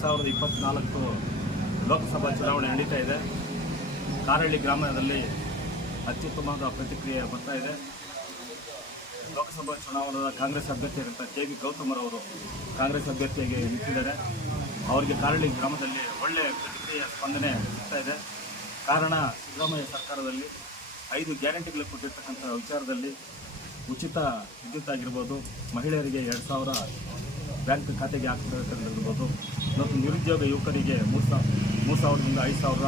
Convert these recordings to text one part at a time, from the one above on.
ಸಾವಿರದ ಇಪ್ಪತ್ತ್ನಾಲ್ಕು ಲೋಕಸಭಾ ಚುನಾವಣೆ ನಡೀತಾ ಇದೆ. ಕಾರಳ್ಳಿ ಗ್ರಾಮದಲ್ಲಿ ಅತ್ಯುತ್ತಮವಾದ ಪ್ರತಿಕ್ರಿಯೆ ಬರ್ತಾ ಇದೆ. ಲೋಕಸಭಾ ಚುನಾವಣಾ ಕಾಂಗ್ರೆಸ್ ಅಭ್ಯರ್ಥಿಯಾದಂಥ ಕೆ ವಿ ಗೌತಮರವರು ಕಾಂಗ್ರೆಸ್ ಅಭ್ಯರ್ಥಿಯಾಗಿ ನಿಂತಿದ್ದಾರೆ. ಅವರಿಗೆ ಕಾರಳ್ಳಿ ಗ್ರಾಮದಲ್ಲಿ ಒಳ್ಳೆಯ ಪ್ರತಿಕ್ರಿಯೆ, ಸ್ಪಂದನೆ ಸಿಗ್ತಾ ಇದೆ. ಕಾರಣ ಸಿದ್ದರಾಮಯ್ಯ ಸರ್ಕಾರದಲ್ಲಿ ಐದು ಗ್ಯಾರಂಟಿಗಳು ಕೊಟ್ಟಿರ್ತಕ್ಕಂಥ ವಿಚಾರದಲ್ಲಿ ಉಚಿತ ವಿದ್ಯುತ್ ಆಗಿರ್ಬೋದು, ಮಹಿಳೆಯರಿಗೆ ಎರಡು ಸಾವಿರ ಬ್ಯಾಂಕ್ ಖಾತೆಗೆ ಹಾಕ್ತಿರ್ಬೋದು ಮತ್ತು ನಿರುದ್ಯೋಗ ಯುವಕರಿಗೆ ಮೂರು ಸಾವಿರ ಮೂರು ಸಾವಿರದಿಂದ ಐದು ಸಾವಿರ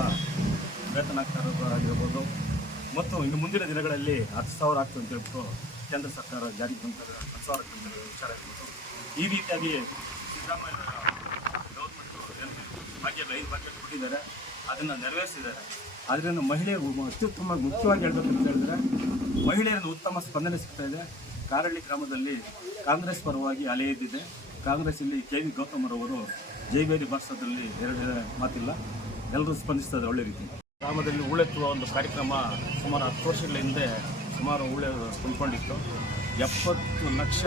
ವೇತನ ಆಗ್ತಾ ಇರೋದು ಆಗಿರ್ಬೋದು ಮತ್ತು ಇನ್ನು ಮುಂದಿನ ದಿನಗಳಲ್ಲಿ ಹತ್ತು ಸಾವಿರ ಆಗ್ತದೆ ಅಂತ ಹೇಳ್ಬಿಟ್ಟು ಕೇಂದ್ರ ಸರ್ಕಾರ ಜಾರಿಗೆ ಬಂತ ಹತ್ತು ಸಾವಿರ ವಿಚಾರ ಇರ್ಬೋದು ಈ ರೀತಿಯಾಗಿ ಸಿದ್ದರಾಮಯ್ಯ ಗೌರ್ಮೆಂಟು ಭಾಗ್ಯದ ಐದು ಬಜೆಟ್ ಕೊಟ್ಟಿದ್ದಾರೆ, ಅದನ್ನು ನೆರವೇರಿಸಿದ್ದಾರೆ. ಅದರಿಂದ ಮಹಿಳೆಯರು ಅತ್ಯುತ್ತಮ ಮುಖ್ಯವಾಗಿ ಹೇಳ್ಬೇಕಂತ ಹೇಳಿದ್ರೆ ಮಹಿಳೆಯರಿಂದ ಉತ್ತಮ ಸ್ಪಂದನೆ ಸಿಗ್ತಾ ಇದೆ. ಕಾರಳ್ಳಿ ಗ್ರಾಮದಲ್ಲಿ ಕಾಂಗ್ರೆಸ್ ಪರವಾಗಿ ಅಲೆ ಎದ್ದಿದೆ ಕಾಂಗ್ರೆಸ್ ಇಲ್ಲಿ ಕೆ ವಿ ಗೌತಮರವರು ಜೈಬೇರಿ ಭಾಷಣದಲ್ಲಿ ಎರಡು ಮಾತಿಲ್ಲ. ಎಲ್ಲರೂ ಸ್ಪಂದಿಸ್ತಾರೆ ಒಳ್ಳೆ ರೀತಿ. ಗ್ರಾಮದಲ್ಲಿ ಉಳೆತ್ತುವ ಒಂದು ಕಾರ್ಯಕ್ರಮ ಸುಮಾರು ಹತ್ತು ವರ್ಷಗಳ ಹಿಂದೆ ಸುಮಾರು ಉಳೆ ತುಂಬಿಕೊಂಡಿತ್ತು ಎಪ್ಪತ್ತು ಲಕ್ಷ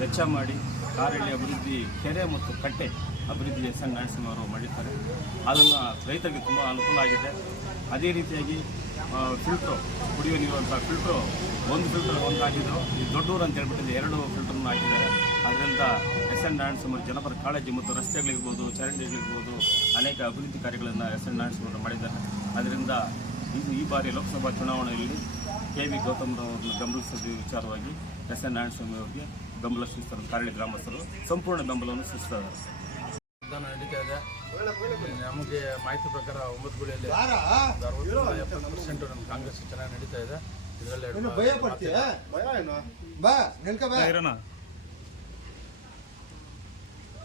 ವೆಚ್ಚ ಮಾಡಿ ಕಾರಹಳ್ಳಿ ಅಭಿವೃದ್ಧಿ, ಕೆರೆ ಮತ್ತು ಕಟ್ಟೆ ಅಭಿವೃದ್ಧಿ ಎಸ್ ಎನ್ ನಾರಾಯಣಸ್ವಾಮಿ ಅವರು ಮಾಡಿದ್ದಾರೆ. ಅದನ್ನು ರೈತರಿಗೆ ತುಂಬ ಅನುಕೂಲ ಆಗಿದೆ. ಅದೇ ರೀತಿಯಾಗಿ ಫಿಲ್ಟ್ರು ಕುಡಿಯುವ ನೀರುವಂಥ ಫಿಲ್ಟ್ರು ಒಂದು ಫಿಲ್ಟರ್ ಒಂದು ಹಾಕಿದ್ರು. ಈ ದೊಡ್ಡೂರು ಅಂತ ಹೇಳ್ಬಿಟ್ಟಿದ್ದು ಎರಡು ಫಿಲ್ಟರ್ನ ಹಾಕಿದ್ದಾರೆ. ಅದರಿಂದ ಎಸ್ ಎನ್ ನಾರಾಯಣಸ್ವಾಮಿ ಜನಪರ ಕಾಳಜಿ ಮತ್ತು ರಸ್ತೆಗಳಿರ್ಬೋದು, ಚರಂಡಿಗಳಿರ್ಬೋದು, ಅನೇಕ ಅಭಿವೃದ್ಧಿ ಕಾರ್ಯಗಳನ್ನು ಎಸ್ ಎನ್ ನಾರಾಯಣಸ್ವಾಮಿ ಮಾಡಿದ್ದಾರೆ. ಅದರಿಂದ ಇದು ಈ ಬಾರಿ ಲೋಕಸಭಾ ಚುನಾವಣೆಯಲ್ಲಿ ಕೆ ವಿ ಗೌತಮ್ರವರನ್ನು ಗಮನಿಸಿದ ವಿಚಾರವಾಗಿ ಎಸ್ ಎನ್ ನಾರಾಯಣಸ್ವಾಮಿ ಅವರಿಗೆ ಬೆಂಬಲ ಸೂಚಿಸ್ತಾರೆ ಕಾರಳಿ ಗ್ರಾಮಸ್ಥರು. ಸಂಪೂರ್ಣ ಬೆಂಬಲವನ್ನು ಸೂಚಿಸ್ತಾರೆ ಮತದಾನ ನಡೀತಾ ಇದೆ. ನಮಗೆ ಮಾಹಿತಿ ಪ್ರಕಾರ ಒಂಬತ್ತು ಗುಳಿಯಲ್ಲಿ ಎಪ್ಪತ್ತು ಪರ್ಸೆಂಟ್ ನಮ್ಮ ಕಾಂಗ್ರೆಸ್ ಚೆನ್ನಾಗಿ ನಡೀತಾ ಇದೆ. ಇದರಲ್ಲಿ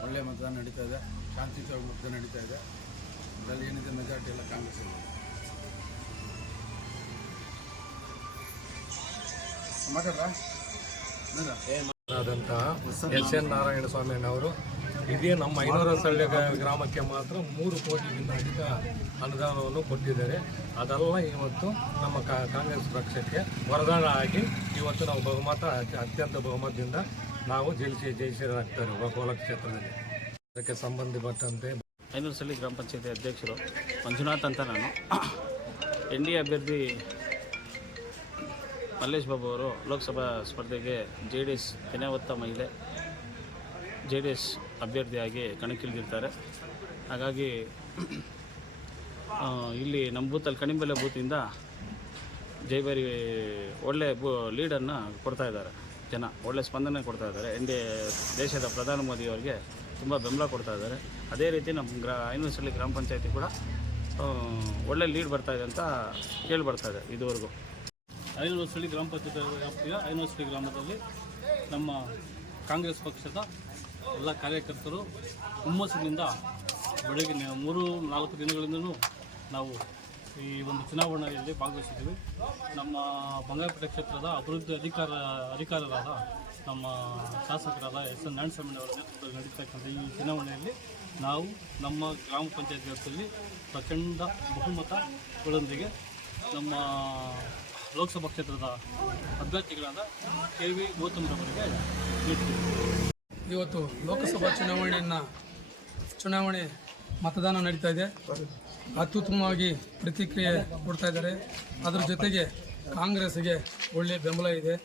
ಒಳ್ಳೆ ಮತದಾನ ನಡೀತಾ ಇದೆ. ಶಾಂತಿಯುತವಾಗಿ ಮತದಾನ ನಡೀತಾ ಇದೆ. ಇದರಲ್ಲಿ ಏನಿದೆ ಮೆಜಾರಿಟಿ ಎಲ್ಲ ಕಾಂಗ್ರೆಸ್ ಇದೆ ಮಾತಾಡ್ರಾ? ಆದಂತಹ ಎಸ್ ಎನ್ ನಾರಾಯಣ ಸ್ವಾಮಿಯವರು. ಇದೇ ನಮ್ಮ ಐನೂರ ಸಳ್ಳಿ ಗ್ರಾಮಕ್ಕೆ ಮಾತ್ರ ಮೂರು ಕೋಟಿಗಿಂತ ಅಧಿಕ ಅನುದಾನವನ್ನು ಕೊಟ್ಟಿದ್ದಾರೆ. ಅದೆಲ್ಲ ಇವತ್ತು ನಮ್ಮ ಕಾಂಗ್ರೆಸ್ ಪಕ್ಷಕ್ಕೆ ವರದಾನ ಆಗಿ ಇವತ್ತು ನಾವು ಬಹುಮತ, ಅತ್ಯ- ಅತ್ಯಂತ ಬಹುಮತದಿಂದ ನಾವು ಜಯಿಸಿ ಜಯಿಸಿರಾಗ್ತಾರೆ ಕೋಲ ಕ್ಷೇತ್ರದಲ್ಲಿ. ಅದಕ್ಕೆ ಸಂಬಂಧಪಟ್ಟಂತೆ ಐನೂರುಸಳ್ಳಿ ಗ್ರಾಮ ಪಂಚಾಯತಿ ಅಧ್ಯಕ್ಷರು ಮಂಜುನಾಥ್ ಅಂತ ನಾನು. ಎನ್ ಡಿ ಅಭ್ಯರ್ಥಿ ಮಲ್ಲೇಶ್ ಬಾಬು ಅವರು ಲೋಕಸಭಾ ಸ್ಪರ್ಧೆಗೆ ಜೆ ಡಿ ಎಸ್ ದಿನವತ್ತ ಮಹಿಳೆ ಜೆ ಡಿ ಎಸ್ ಅಭ್ಯರ್ಥಿಯಾಗಿ ಕಣಕ್ಕಿಳಿದಿರ್ತಾರೆ. ಹಾಗಾಗಿ ಇಲ್ಲಿ ನಮ್ಮ ಬೂತಲ್ಲಿ ಕಣಿಂಬೆಲೆ ಬೂತಿಂದ ಜೈಬೇರಿ ಒಳ್ಳೆ ಬೂ, ಲೀಡನ್ನು ಕೊಡ್ತಾ ಇದ್ದಾರೆ ಜನ, ಒಳ್ಳೆ ಸ್ಪಂದನೆ ಕೊಡ್ತಾ ಇದ್ದಾರೆ. ಎನ್ ದೇಶದ ಪ್ರಧಾನಿ ಮೋದಿಯವರಿಗೆ ತುಂಬ ಬೆಂಬಲ ಕೊಡ್ತಾ ಇದ್ದಾರೆ. ಅದೇ ರೀತಿ ನಮ್ಮ ಗ್ರಾ, ಐನೂರು ಗ್ರಾಮ ಪಂಚಾಯತಿ ಕೂಡ ಒಳ್ಳೆ ಲೀಡ್ ಬರ್ತಾ ಇದೆ ಅಂತ ಕೇಳಿ ಇದೆ ಇದುವರೆಗೂ. ಐನೂರುಸಳ್ಳಿ ಗ್ರಾಮ ಪಂಚಾಯತ್ ವ್ಯಾಪ್ತಿಯ ಐನೂರುಸಳ್ಳಿ ಗ್ರಾಮದಲ್ಲಿ ನಮ್ಮ ಕಾಂಗ್ರೆಸ್ ಪಕ್ಷದ ಎಲ್ಲ ಕಾರ್ಯಕರ್ತರು ಹುಮ್ಮಸ್ಸಿನಿಂದ ಬೆಳಗ್ಗೆ ನೆ- ಮೂರು, ನಾಲ್ಕು ದಿನಗಳಿಂದಲೂ ನಾವು ಈ ಒಂದು ಚುನಾವಣೆಯಲ್ಲಿ ಭಾಗವಹಿಸಿದ್ದೀವಿ. ನಮ್ಮ ಬಂಗಾರಪೇಟೆ ಕ್ಷೇತ್ರದ ಅಭಿವೃದ್ಧಿ ಅಧಿಕಾರ, ಅಧಿಕಾರರಾದ ನಮ್ಮ ಶಾಸಕರಾದ ಎಸ್ ಎನ್ ನಾರಾಯಣಸ್ವಾಮಿಯವರ ನೇತೃತ್ವದಲ್ಲಿ ನಡೀತಕ್ಕಂಥ ಈ ಚುನಾವಣೆಯಲ್ಲಿ ನಾವು ನಮ್ಮ ಗ್ರಾಮ ಪಂಚಾಯತ್ ವ್ಯಾಪ್ತಿಯಲ್ಲಿ ಪ್ರಚಂಡ ಬಹುಮತಗಳೊಂದಿಗೆ ನಮ್ಮ ಲೋಕಸಭಾ ಕ್ಷೇತ್ರದ ಅಭ್ಯರ್ಥಿಗಳಾದ ಕೆ ವಿ ಗೌತಮ್ರವರಿಗೆ ನೀಡ್ತೀವಿ ಇವತ್ತು ಲೋಕಸಭಾ ಚುನಾವಣೆಯನ್ನು ಚುನಾವಣೆ ಮತದಾನ ನಡೀತಾ ಇದೆ. ಅತ್ಯುತ್ತಮವಾಗಿ ಪ್ರತಿಕ್ರಿಯೆ ಕೊಡ್ತಾ ಇದ್ದಾರೆ. ಅದರ ಜೊತೆಗೆ ಕಾಂಗ್ರೆಸ್ಗೆ ಒಳ್ಳೆಯ ಬೆಂಬಲ ಇದೆ.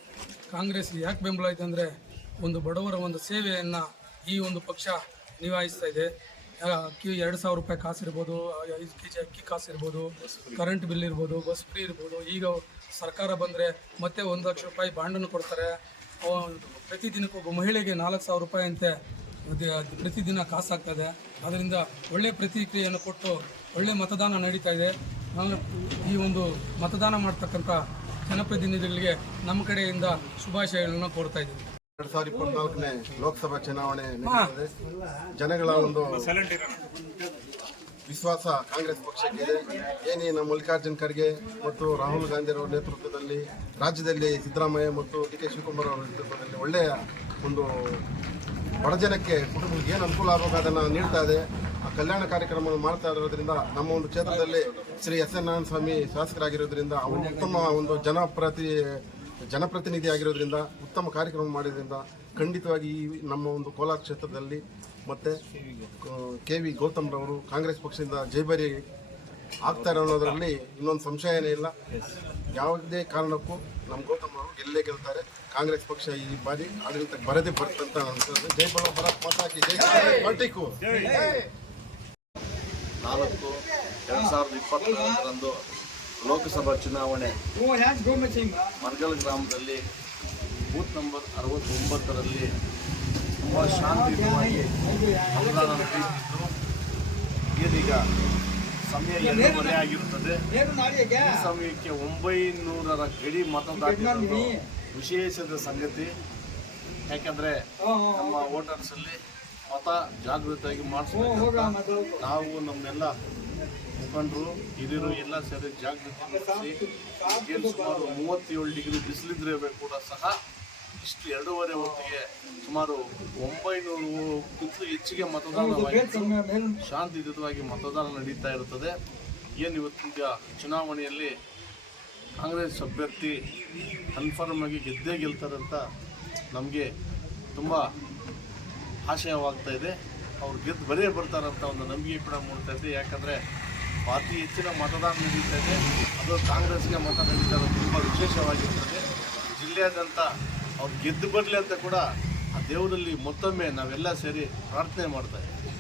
ಕಾಂಗ್ರೆಸ್ ಯಾಕೆ ಬೆಂಬಲ ಇದೆ ಅಂದರೆ ಒಂದು ಬಡವರ ಒಂದು ಸೇವೆಯನ್ನು ಈ ಒಂದು ಪಕ್ಷ ನಿಭಾಯಿಸ್ತಾ ಇದೆ. ಅಕ್ಕಿ ಎರಡು ಸಾವಿರ ರೂಪಾಯಿ ಕಾಸಿರ್ಬೋದು ಐದು ಕೆ ಜಿ ಅಕ್ಕಿ ಕಾಸು ಇರ್ಬೋದು ಕರೆಂಟ್ ಬಿಲ್ ಇರ್ಬೋದು ಬಸ್ ಫ್ರೀ ಇರ್ಬೋದು, ಈಗ ಸರ್ಕಾರ ಬಂದರೆ ಮತ್ತೆ ಒಂದು ಲಕ್ಷ ರೂಪಾಯಿ ಬಾಂಡನ್ನು ಕೊಡ್ತಾರೆ. ಪ್ರತಿ ದಿನಕ್ಕೂ ಒಬ್ಬ ಮಹಿಳೆಗೆ ನಾಲ್ಕು ಸಾವಿರ ರೂಪಾಯಿ ಅಂತೆ ಪ್ರತಿದಿನ ಕಾಸಾಗ್ತದೆ. ಅದರಿಂದ ಒಳ್ಳೆಯ ಪ್ರತಿಕ್ರಿಯೆಯನ್ನು ಕೊಟ್ಟು ಒಳ್ಳೆ ಮತದಾನ ನಡೀತಾ ಇದೆ. ನಾನು ಈ ಒಂದು ಮತದಾನ ಮಾಡ್ತಕ್ಕಂಥ ಜನಪ್ರತಿನಿಧಿಗಳಿಗೆ ನಮ್ಮ ಕಡೆಯಿಂದ ಶುಭಾಶಯಗಳನ್ನು ಕೋರ್ತಾ ಇದ್ದೀನಿ. ಎರಡ್ ಸಾವಿರದ ಇಪ್ಪತ್ನಾಲ್ಕನೇ ಲೋಕಸಭಾ ಚುನಾವಣೆ ಜನಗಳ ಒಂದು ವಿಶ್ವಾಸ ಕಾಂಗ್ರೆಸ್ ಪಕ್ಷಕ್ಕೆ, ಏನೇ ನಮ್ಮ ಮಲ್ಲಿಕಾರ್ಜುನ್ ಖರ್ಗೆ ಮತ್ತು ರಾಹುಲ್ ಗಾಂಧಿ ಅವರ ನೇತೃತ್ವದಲ್ಲಿ, ರಾಜ್ಯದಲ್ಲಿ ಸಿದ್ದರಾಮಯ್ಯ ಮತ್ತು ಡಿ ಕೆ ಶಿವಕುಮಾರ್ ಅವರ ನೇತೃತ್ವದಲ್ಲಿ ಒಳ್ಳೆಯ ಒಂದು ಬಡಜನಕ್ಕೆ ಕುಟುಂಬಕ್ಕೆ ಏನು ಅನುಕೂಲ ಆಗಬೇಕು ಅದನ್ನು ನೀಡ್ತಾ ಇದೆ. ಆ ಕಲ್ಯಾಣ ಕಾರ್ಯಕ್ರಮವನ್ನು ಮಾಡ್ತಾ ಇರೋದ್ರಿಂದ ನಮ್ಮ ಒಂದು ಕ್ಷೇತ್ರದಲ್ಲಿ ಶ್ರೀ ಎಸ್ ಎನ್ ನಾರಾಯಣ ಸ್ವಾಮಿ ಶಾಸಕರಾಗಿರೋದ್ರಿಂದ, ಅವರು ಉತ್ತಮ ಒಂದು ಜನಪ್ರತಿ ಜನಪ್ರತಿನಿಧಿ ಆಗಿರೋದ್ರಿಂದ ಉತ್ತಮ ಕಾರ್ಯಕ್ರಮ ಮಾಡಿದ್ರಿಂದ ಖಂಡಿತವಾಗಿ ಈ ನಮ್ಮ ಒಂದು ಕೋಲಾರ ಕ್ಷೇತ್ರದಲ್ಲಿ ಮತ್ತು ಕೆ ವಿ ಗೌತಮ್ರವರು ಕಾಂಗ್ರೆಸ್ ಪಕ್ಷದಿಂದ ಜೈಬರಿ ಆಗ್ತಾರೆ ಅನ್ನೋದರಲ್ಲಿ ಇನ್ನೊಂದು ಸಂಶಯ ಇಲ್ಲ. ಯಾವುದೇ ಕಾರಣಕ್ಕೂ ನಮ್ಮ ಗೌತಮ್ ಅವರು ಗೆಲ್ಲೇ ಗೆಲ್ತಾರೆ. ಕಾಂಗ್ರೆಸ್ ಪಕ್ಷ ಈ ಬಾರಿ ಆಡಳಿತಕ್ಕೆ ಬರದೇ ಬರ್ತಂತ ಅನ್ಸುತ್ತೆ ಜೈ ಬಲ ಭರತ್ ಮಾತಾಕಿ ಜೈ. ಪಾರ್ಟಿಗೂ ನಾಲ್ಕು ಎರಡು ಸಾವಿರದ ಇಪ್ಪತ್ತೊಂದರಂದು ಲೋಕಸಭಾ ಚುನಾವಣೆ. ಮರ್ಗಲ್ ಗ್ರಾಮದಲ್ಲಿ ಬೂತ್ ನಂಬರ್ ಅರವತ್ತೊಂಬತ್ತರಲ್ಲಿ ತುಂಬ ಶಾಂತಿಯುತವಾಗಿ ಮತದಾನ ನಡೆಯುತ್ತಿದ್ದು ಇದೀಗ ಸಮಯ ಎರಡೂವರೆ ಆಗಿರುತ್ತದೆ. ಸಮಯಕ್ಕೆ ಒಂಬೈನೂರರ ಗಡಿ ಮತದಾರರು ವಿಶೇಷದ ಸಂಗತಿ. ಯಾಕಂದ್ರೆ ನಮ್ಮ ವೋಟರ್ಸ್ ಅಲ್ಲಿ ಮತ ಜಾಗೃತಿಯಾಗಿ ಮಾಡಿಸ್ಬೇಕು ನಾವು ನಮ್ಮೆಲ್ಲ ಮುಖಂಡರು ಹಿರಿಯರು ಎಲ್ಲ ಸೇರಿ ಜಾಗೃತಿ ಮೂವತ್ತೇಳು ಡಿಗ್ರಿ ಬಿಸಿಲಿದ್ರೆ ಕೂಡ ಸಹ ಇಷ್ಟು ಎರಡೂವರೆ ಹೊತ್ತಿಗೆ ಸುಮಾರು ಒಂಬೈನೂರು ಹೆಚ್ಚಿಗೆ ಮತದಾನ ಶಾಂತಿಯುತವಾಗಿ ಮತದಾನ ನಡೀತಾ ಇರುತ್ತದೆ. ಏನು ಇವತ್ತಿನ ಚುನಾವಣೆಯಲ್ಲಿ ಕಾಂಗ್ರೆಸ್ ಅಭ್ಯರ್ಥಿ ಕನ್ಫರ್ಮ್ ಆಗಿ ಗೆದ್ದೇ ಗೆಲ್ತಾರೆ ಅಂತ ನಮಗೆ ತುಂಬ ಆಶಯವಾಗ್ತಾ ಇದೆ. ಅವ್ರು ಗೆದ್ದು ಬರೇ ಬರ್ತಾರಂತ ಒಂದು ನಂಬಿಕೆ ಕೂಡ ಮೂಡ್ತಾ ಇದೆ. ಯಾಕಂದರೆ ಅತಿ ಹೆಚ್ಚಿನ ಮತದಾನ ನಡೀತಾ ಇದೆ. ಅದು ಕಾಂಗ್ರೆಸ್ಗೆ ಮತ ನಡೀತಾ ಇರೋದು ತುಂಬ ವಿಶೇಷವಾಗಿರ್ತದೆ. ಜಿಲ್ಲೆಯಾದ್ಯಂತ ಅವ್ರು ಗೆದ್ದು ಬರಲಿ ಅಂತ ಕೂಡ ಆ ದೇವರಲ್ಲಿ ಮತ್ತೊಮ್ಮೆ ನಾವೆಲ್ಲ ಸೇರಿ ಪ್ರಾರ್ಥನೆ ಮಾಡ್ತಾ ಇದ್ದೀವಿ.